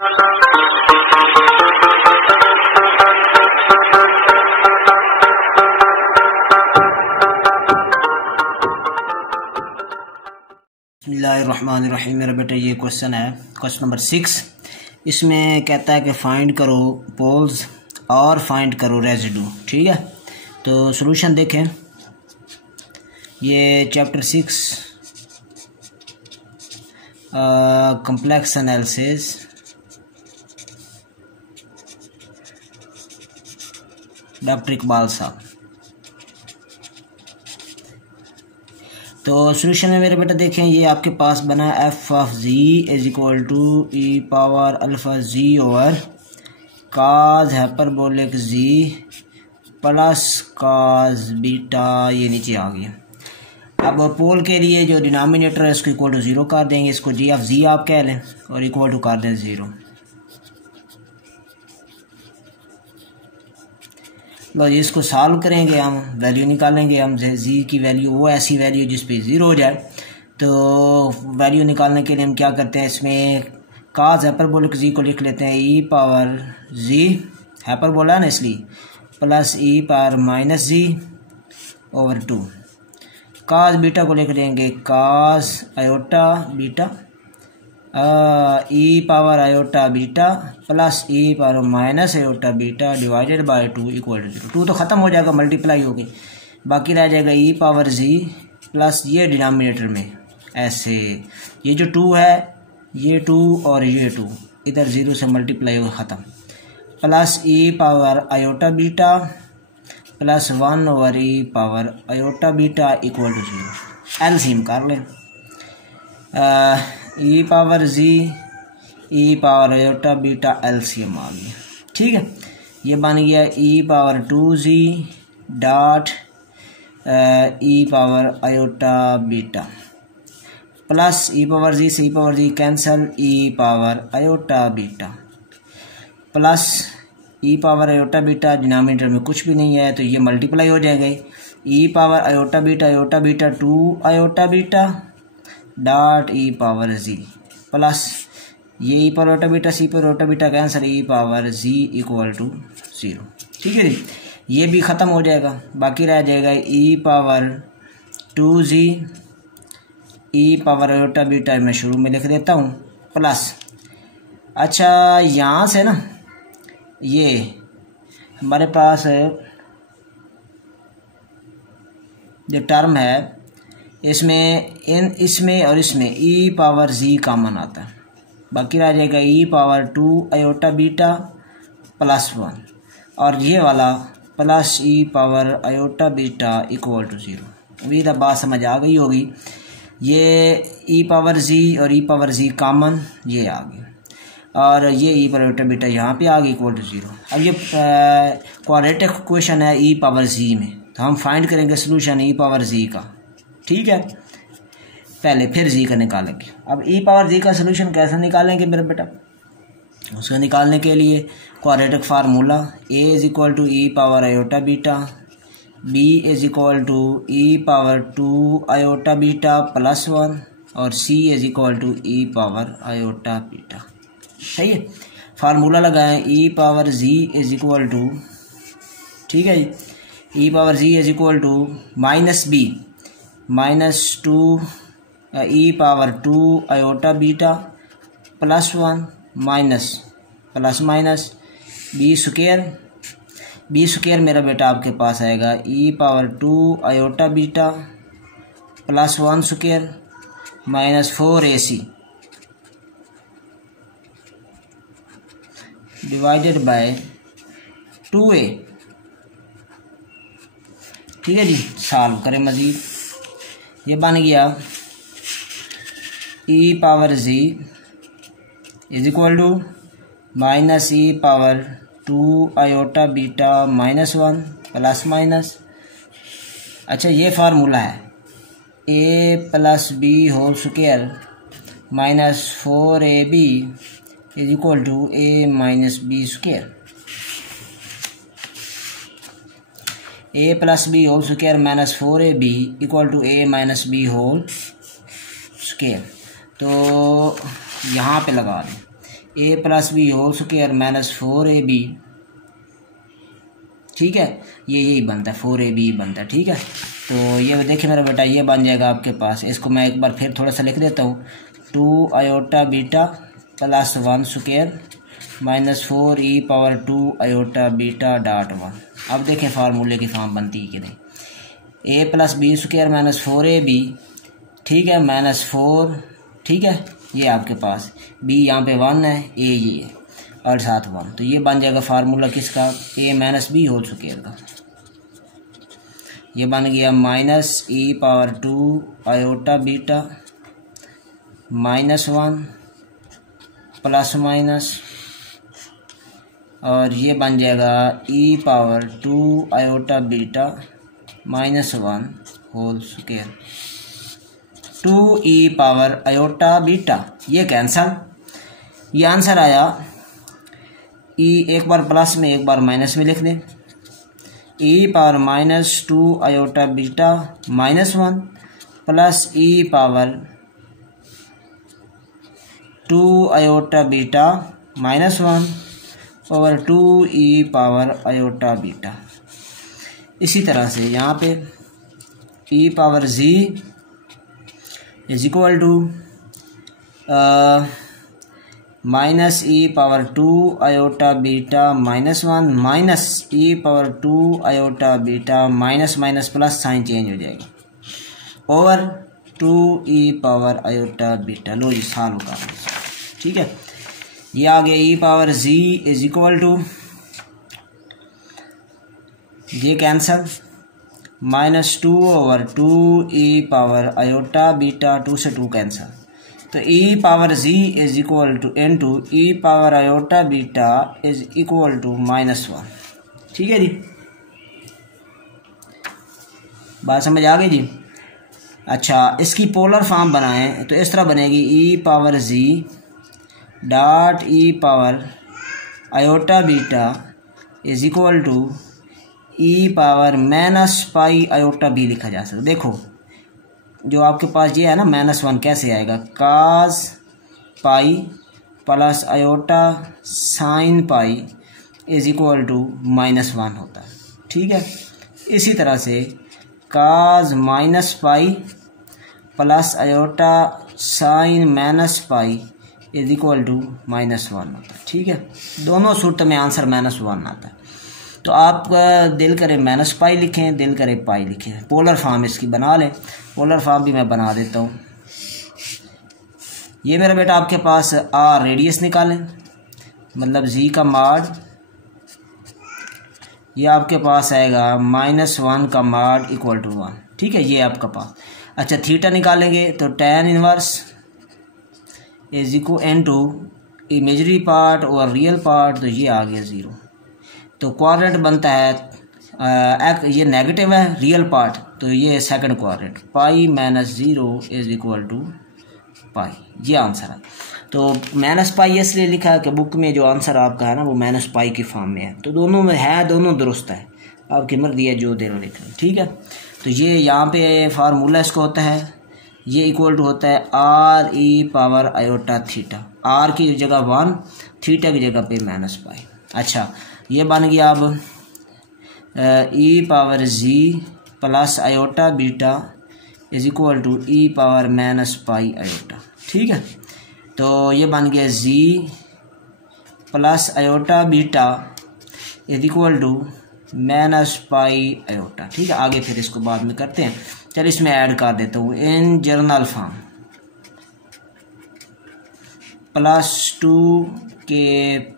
बिस्मिल्लाहिर्रहमानिर्रहीम। मेरा बेटा ये क्वेश्चन है, क्वेश्चन नंबर 6। इसमें कहता है कि फाइंड करो पोल्स और फाइंड करो रेजिडू। ठीक है, तो सॉल्यूशन देखें। ये chapter 6 complex analysis, doctor Iqbal साहब। तो सॉल्यूशन में मेरे बेटा देखें, ये आपके पास बना f of g is equal to e power alpha g over cos hyperbolic g plus cos beta, ये नीचे आ गया। अब पोल के लिए जो डिनोमिनेटर है इसको इक्वल टू 0 कर देंगे, इसको जी ऑफ जी आप कह लें और इक्वल टू कर दें 0। लो जी, इसको सॉल्व करेंगे, हम वैल्यू निकालेंगे। हम जी की वैल्यू वो ऐसी वैल्यू जिस पे 0 हो जाए। तो वैल्यू निकालने के लिए हम क्या करते हैं, इसमें काज हाइपरबोलिक जी को लिख लेते हैं ई पावर जी, हाइपरबोला है ना इसलिए, plus e power minus z over 2। Cos beta को लिख देंगे cos iota beta e power iota beta plus e power minus iota beta divided by 2 equal to 0। 2 तो ख़त्म हो जाएगा, मल्टीप्लाई हो गई, बाकी रह जाएगा ई पावर जी प्लस ये डिनोमिनेटर में ऐसे, ये जो 2 है ये 2 और ये 2 इधर 0 से मल्टीप्लाई हो ख़त्म, plus e power iota beta plus 1 over e power iota beta equal to 0। LCM कर लें, e power z e power iota beta LCM आ गया। ठीक है, ये बन गया e power 2g dot e power iota beta plus e power z से e power z cancel e power iota beta plus e power iota beta, denominator में कुछ भी नहीं है तो ये मल्टीप्लाई हो जाएगा। E power iota beta 2 iota beta dot e power z plus ये e power iota beta c power iota beta cancel e power z equal to 0। ठीक है जी, ये भी ख़त्म हो जाएगा, बाकी रह जाएगा ई पावर 2g ई पावर आयोटा बीटा, मैं शुरू में लिख देता हूँ प्लस। अच्छा, यहाँ से ना ये हमारे पास जो टर्म है इसमें और इसमें ई पावर जी कॉमन आता है, बाकी रह जाएगा e power 2 iota beta plus 1 और ये वाला plus e power iota beta equal to 0। उम्मीद है बात समझ आ गई होगी। ये ई पावर जी और ई पावर जी कॉमन ये आ गई और ये ई पावर आयोटा बीटा यहाँ पे आ गई इक्वल टू 0। अब ये क्वाड्रेटिक इक्वेशन है ई पावर जी में, तो हम फाइंड करेंगे सोल्यूशन ई पावर जी का। ठीक है, पहले फिर जी का निकालेंगे। अब ई पावर जी का सोल्यूशन कैसे निकालेंगे मेरे बेटा, उसको निकालने के लिए quadratic formula a is equal to e power iota beta, b is equal to e power 2 iota beta plus 1 और c is equal to e power iota beta. सही है, फार्मूला लगाएं, e power z is equal to, ठीक है जी, e power z is equal to minus b minus 2 e power 2 iota beta plus 1 minus plus minus b square मेरा बेटा आपके पास आएगा e power 2 iota beta plus 1 square minus 4ac divided by 2a। ठीक है जी, सॉल्व करें मजीद। ये बन गया e power z is equal to minus e power 2 iota beta minus 1 plus minus. अच्छा, ये फार्मूला है a plus b whole square minus 4ab is equal to a minus b square. A plus b whole square minus 4ab equal to a minus b whole square. तो यहाँ पे लगा दें a plus b whole square minus 4ab, ठीक है, ये यही बनता है 4ab बनता है, ठीक है। तो ये देखिए मेरा बेटा, ये बन जाएगा आपके पास। इसको मैं एक बार फिर थोड़ा सा लिख देता हूँ, 2 iota beta plus 1 square minus 4e⁻2 iota beta dot 1। अब देखें फार्मूले की फॉर्म बनती है कि नहीं, a plus b square minus 4ab, ठीक है, माइनस 4, ठीक है, ये आपके पास बी यहाँ पे 1 है, ए ये है और साथ 1, तो ये बन जाएगा फार्मूला किसका, a minus b whole square का। ये बन गया minus e⁻2 iota beta minus 1 plus minus, और ये बन जाएगा e⁻2 iota beta minus 1 whole square, 2e iota beta, ये कैंसल, ये आंसर आया। ई एक बार प्लस में एक बार माइनस में लिख दें, e⁻2 iota beta minus 1 plus e⁻2 iota beta minus 1 over 2e iota beta. इसी तरह से यहाँ पे e⁻z is equal to minus e⁻2 iota beta minus 1 minus e⁻2 iota beta minus minus plus sign change हो जाएगा over 2e iota beta. लो जी साल का, ठीक है, ये आ गया e⁻z इज इक्वल टू, ये cancel, minus 2 over 2e iota beta, 2 से 2 कैंसल, तो e⁻z is equal to into e iota beta is equal to minus 1, ठीक है जी, बात समझ आ गई जी। अच्छा, इसकी पोलर फॉर्म बनाएं तो इस तरह बनेगी e⁻z dot e iota beta is equal to e⁻−π iota b लिखा जा सकता है। देखो जो आपके पास ये है ना -1 कैसे आएगा, cos pi plus iota sine pi is equal to -1 होता है, ठीक है। इसी तरह से cos -π plus iota sine -π is equal to -1 होता है, ठीक है। दोनों सूरत में आंसर -1 आता है। तो आप दिल करे -π लिखें, दिल करे पाई लिखें, पोलर फॉर्म इसकी बना लें। पोलर फॉर्म भी मैं बना देता हूँ। ये मेरा बेटा आपके पास आर रेडियस निकालें, मतलब जी का मॉड, ये आपके पास आएगा -1 का मॉड इक्वल टू 1, ठीक है, ये आपका पास। अच्छा, थीटा निकालेंगे तो tan inverse is equal n to imagery part और रियल पार्ट, तो ये आ गया 0। तो क्वाड्रेंट बनता है ये नेगेटिव है रियल पार्ट, तो ये second quadrant, π-0 is equal to pi, ये आंसर है। तो -π इसलिए लिखा है कि बुक में जो आंसर आपका है ना वो -π की फॉर्म में है, तो दोनों में है, दोनों दुरुस्त है, आपकी मर्जी है जो देर लिख लें, ठीक है। तो ये यहाँ पे फार्मूला इसको होता है, ये इक्वल टू होता है r आयोटा थीटा, r की जगह 1, थीटा की जगह पे -π। अच्छा, ये बन गया अब e⁻z plus iota beta is equal to e⁻−π iota, ठीक है। तो ये बन गया z plus iota beta is equal to -π iota, ठीक है। आगे फिर इसको बाद में करते हैं। चल इसमें ऐड कर देता हूँ इन जनरल फॉर्म +2k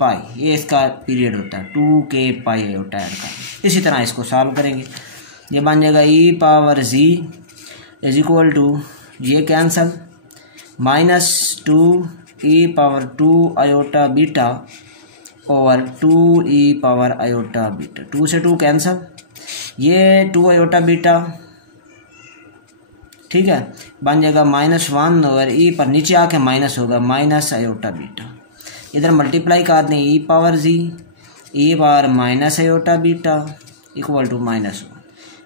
पाई, ये इसका पीरियड होता है, 2k पाई आयोटा ऐड कर। इसी तरह इसको सॉल्व करेंगे, ये बन जाएगा e⁻z इज इक्वल टू, ये cancel, -2e⁻2 iota beta over 2e iota beta, 2 से 2 कैंसल, ये 2 आयोटा बीटा, ठीक है, बन जाएगा -1 ओवर ई पर नीचे आके माइनस होगा माइनस आयोटा बीटा, इधर मल्टीप्लाई कर दें e⁻z e power minus iota beta equal to -1,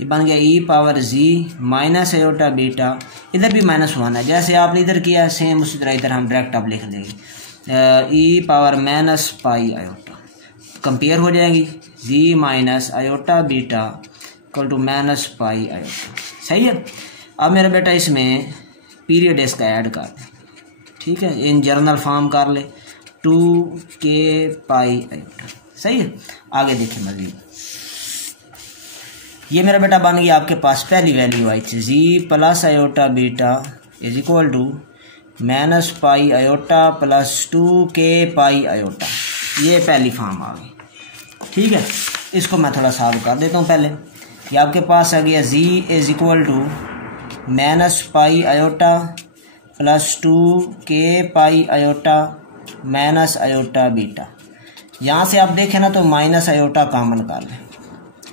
ये बन गया e⁻z माइनस आयोटा बीटा, इधर भी -1 है, जैसे आपने इधर किया सेम उसी तरह इधर हम डायरेक्ट अब लिख देंगे। E power minus pi iota, compare हो जाएंगी z minus iota beta equal to minus pi iota. सही है। अब मेरा बेटा इसमें पीरियड इसका ऐड कर दे, ठीक है, इन जर्नल फॉर्म कर ले 2k पाई आयोटा। सही है। आगे देखिए मजीद, ये मेरा बेटा बन गया आपके पास पहली वैल्यू आई थी z plus iota beta is equal to minus pi iota plus 2k pi iota. ये पहली फॉर्म आ गई, ठीक है। इसको मैं थोड़ा सॉल्व कर देता हूँ पहले। ये आपके पास आ गया z is equal to minus pi iota plus 2k pi iota minus iota beta. यहाँ से आप देखें ना तो माइनस आयोटा कॉमन कर लें,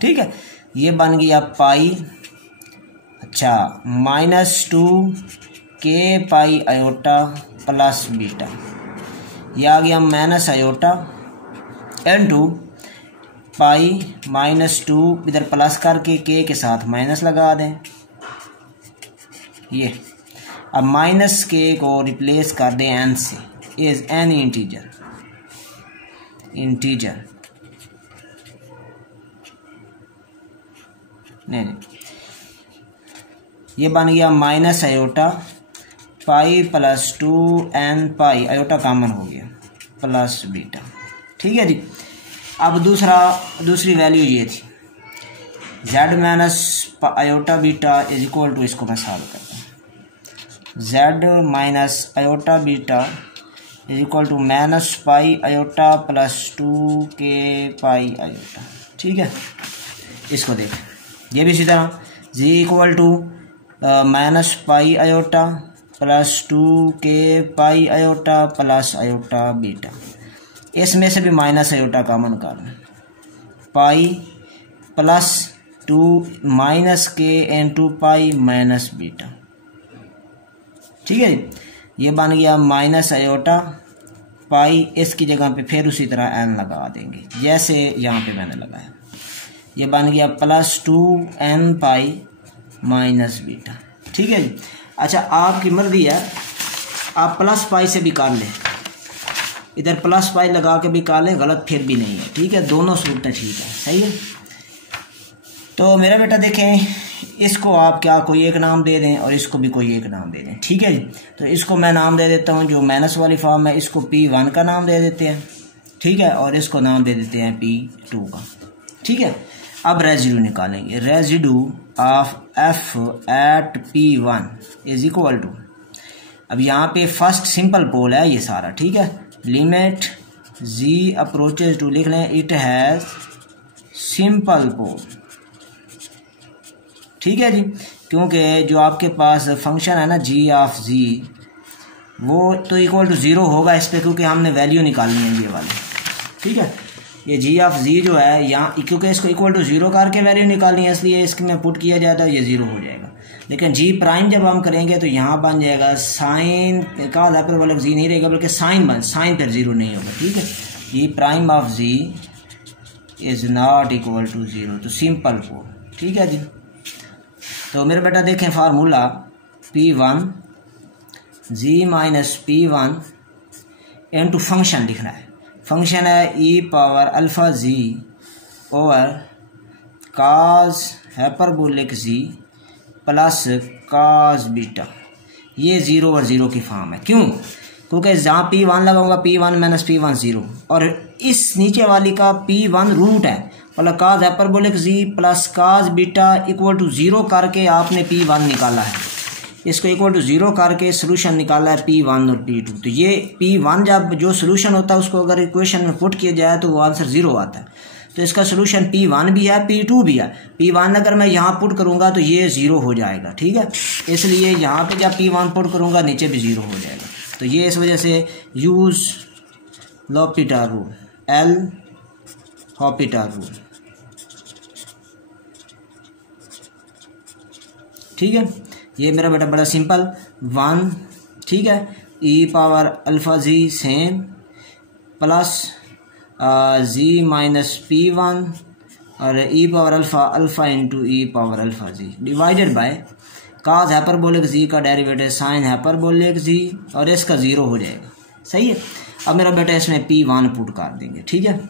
ठीक है। ये बन गया पाई, अच्छा minus 2k pi iota plus beta. ये आ गया minus iota into pi minus 2, इधर प्लस करके k के साथ माइनस लगा दें। ये अब माइनस k को रिप्लेस कर दें n से, इज एनी इंटीजर नहीं, ये बन गया माइनस आयोटा पाई प्लस 2n पाई, आयोटा कॉमन हो गया प्लस बीटा, ठीक है जी। अब दूसरी वैल्यू ये थी z minus iota beta is equal to, इसको मैं सॉल्व करता हूँ, z minus iota beta is equal to minus pi iota plus 2k pi iota, ठीक है। इसको देखें, ये भी इसी तरह z equal to minus pi iota plus 2k pi iota plus iota beta. इसमें से भी माइनस आयोटा कॉमन कर लें, pi plus 2 minus k into pi minus beta, ठीक है। ये बन गया माइनस आयोटा पाई, इसकी जगह पे फिर उसी तरह n लगा देंगे जैसे यहाँ पे मैंने लगाया। ये बन गया plus 2n pi minus beta, ठीक है जी। अच्छा आपकी मर्जी है, आप प्लस पाई से भी कर लें, इधर प्लस पाई लगा के भी कर लें, गलत फिर भी नहीं है, ठीक है। दोनों सूरतें ठीक है, सही है। तो मेरा बेटा देखें, इसको आप क्या कोई एक नाम दे दें और इसको भी कोई एक नाम दे दें, ठीक है जी। तो इसको मैं नाम दे देता हूँ, जो माइनस वाली फॉर्म है इसको P1 का नाम दे देते हैं, ठीक है, और इसको नाम दे देते हैं P2 का, ठीक है। अब रेजिड्यू निकालेंगे, residue of f at P1 is equal to, अब यहाँ पे फर्स्ट सिंपल पोल है ये सारा, ठीक है। लिमिट z अप्रोचेज टू लिख लें, इट हैज सिंपल पोल, ठीक है जी, क्योंकि जो आपके पास फंक्शन है ना g ऑफ z वो तो इक्वल टू 0 होगा इस पर, क्योंकि हमने वैल्यू निकालनी है ये वाली, ठीक है। ये g ऑफ z जो है यहाँ, क्योंकि इसको इक्वल टू 0 करके वैल्यू निकालनी है, इसलिए इसमें पुट किया जाता है, ये 0 हो जाएगा। लेकिन g प्राइम जब हम करेंगे तो यहाँ बन जाएगा साइन का पर वाले जी नहीं रहेगा, बल्कि साइन पर 0 नहीं होगा, ठीक है। g prime of z is not equal to 0, तो सिंपल पोल, ठीक है जी। तो मेरे बेटा देखें formula P1 z minus P1 into function लिखना है, फंक्शन है e power alpha z over cos hyperbolic z plus cos beta. ये 0 और 0 की फॉर्म है, क्यों? क्योंकि जहाँ P1 लगाऊंगा P1 माइनस P1 0, और इस नीचे वाली का P1 रूट है, मतलब cos hyperbolic z plus cos beta equal to 0 करके आपने P1 निकाला है, इसको इक्वल टू 0 करके सोल्यूशन निकाला है P1 और P2। तो ये P1 जब जो सोल्यूशन होता है उसको अगर इक्वेशन में पुट किया जाए तो वो आंसर 0 आता है। तो इसका सोल्यूशन P1 भी है P2 भी है। P1 अगर मैं यहाँ पुट करूँगा तो ये 0 हो जाएगा, ठीक है। इसलिए यहाँ पे जब P1 पुट करूँगा नीचे भी 0 हो जाएगा। तो ये इस वजह से यूज लॉपिटाल रूल, एल हॉपिटाल रूल, ठीक है। ये मेरा बेटा बड़ा सिंपल 1, ठीक है, e power alpha z same plus z minus P1 और e power alpha into e power alpha z divided by cos hyperbolic z का डेरिवेटिव साइन हाइपरबोलिक z, और इसका 0 हो जाएगा, सही है। अब मेरा बेटा इसमें P1 पुट कर देंगे, ठीक है।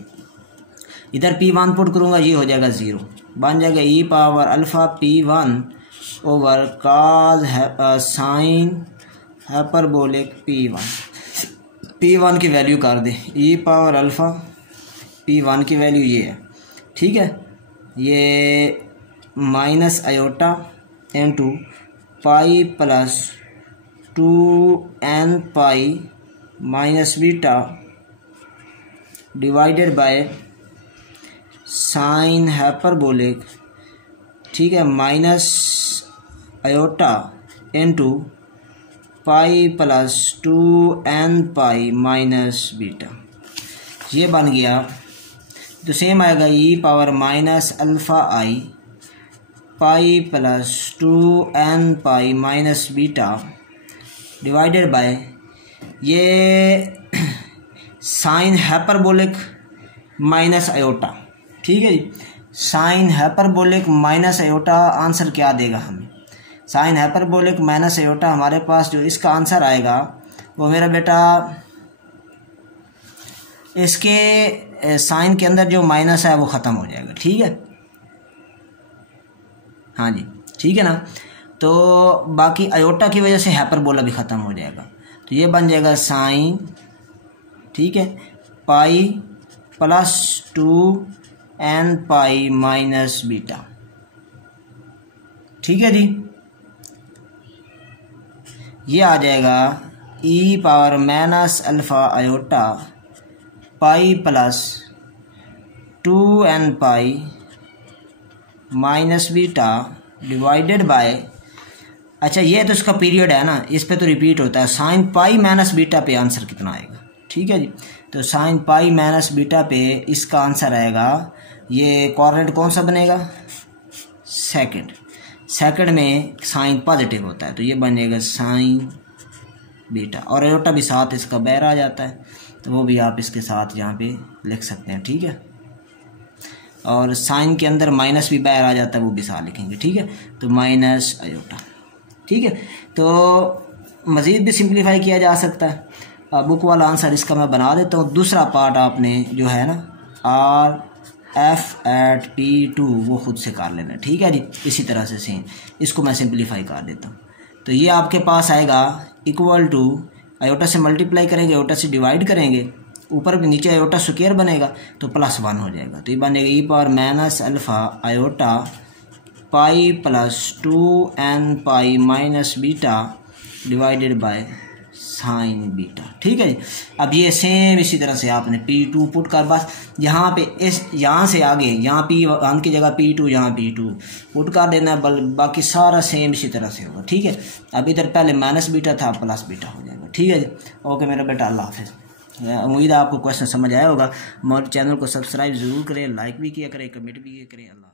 इधर P1 पुट करूँगा, ये हो जाएगा 0, बन जाएगा e power alpha P1 over cos sine hyperbolic P1 की वैल्यू कर दे, e पावर अल्फ़ा P1 की वैल्यू ये है, ठीक है। ये minus iota into pi plus 2n pi minus beta divided by sine hyperbolic, ठीक है, minus iota into pi plus 2n pi minus beta, ये बन गया। तो सेम आएगा e power minus alpha i pi plus 2n pi minus beta divided by ये sine hyperbolic minus iota, ठीक है जी। Sine hyperbolic minus iota answer क्या देगा हमें? साइन हाइपरबोलिक माइनस आयोटा हमारे पास जो इसका आंसर आएगा वो मेरा बेटा इसके साइन के अंदर जो माइनस है वो ख़त्म हो जाएगा, ठीक है। हाँ जी, ठीक है ना। तो बाकी आयोटा की वजह से हाइपरबोला भी ख़त्म हो जाएगा, तो ये बन जाएगा साइन, ठीक है, पाई plus 2n pi minus beta, ठीक है जी। ये आ जाएगा e power minus alpha iota पाई plus 2n pi minus beta divided bye, अच्छा ये तो इसका पीरियड है ना, इस पे तो रिपीट होता है। साइन पाई माइनस बीटा पे आंसर कितना आएगा, ठीक है जी। तो साइन पाई माइनस बीटा पे इसका आंसर आएगा, ये क्वाड्रेंट कौन सा बनेगा? सेकंड में साइन पॉजिटिव होता है, तो ये बनेगा साइन बीटा, और आयोटा भी साथ इसका बाहर आ जाता है, तो वो भी आप इसके साथ यहाँ पे लिख सकते हैं, ठीक है। और साइन के अंदर माइनस भी बाहर आ जाता है, वो भी साथ लिखेंगे, ठीक है। तो माइनस आयोटा, ठीक है। तो मज़ीद भी सिंप्लीफाई किया जा सकता है। बुक वाला आंसर इसका मैं बना देता हूँ। दूसरा पार्ट आपने जो है ना RF@P2 वो खुद से कर लेना, ठीक है जी। इसी तरह से सेम इसको मैं सिंप्लीफाई कर देता हूँ। तो ये आपके पास आएगा इक्वल टू, आयोटा से मल्टीप्लाई करेंगे, आयोटा से डिवाइड करेंगे, ऊपर भी नीचे आयोटा स्क्वायर बनेगा तो +1 हो जाएगा। तो ये बनेगा e power minus alpha iota pi plus 2n pi minus beta divided by sign beta, ठीक है जी। अब ये सेम इसी तरह से आपने P2 पुट कर, बस यहाँ पे यहाँ से आगे यहाँ P1 की जगह P2, यहाँ P2 पुट कर देना, बाकी सारा सेम इसी तरह से होगा, ठीक है। अब इधर पहले माइनस बीटा था, प्लस बीटा हो जाएगा, ठीक है जी। ओके मेरा बेटा, अल्लाह हाफिज़। उम्मीद है आपको क्वेश्चन समझ आया होगा। हमारे चैनल को सब्सक्राइब ज़रूर करें, लाइक भी किया करें, कमेंट भी किया करें। अल्लाह।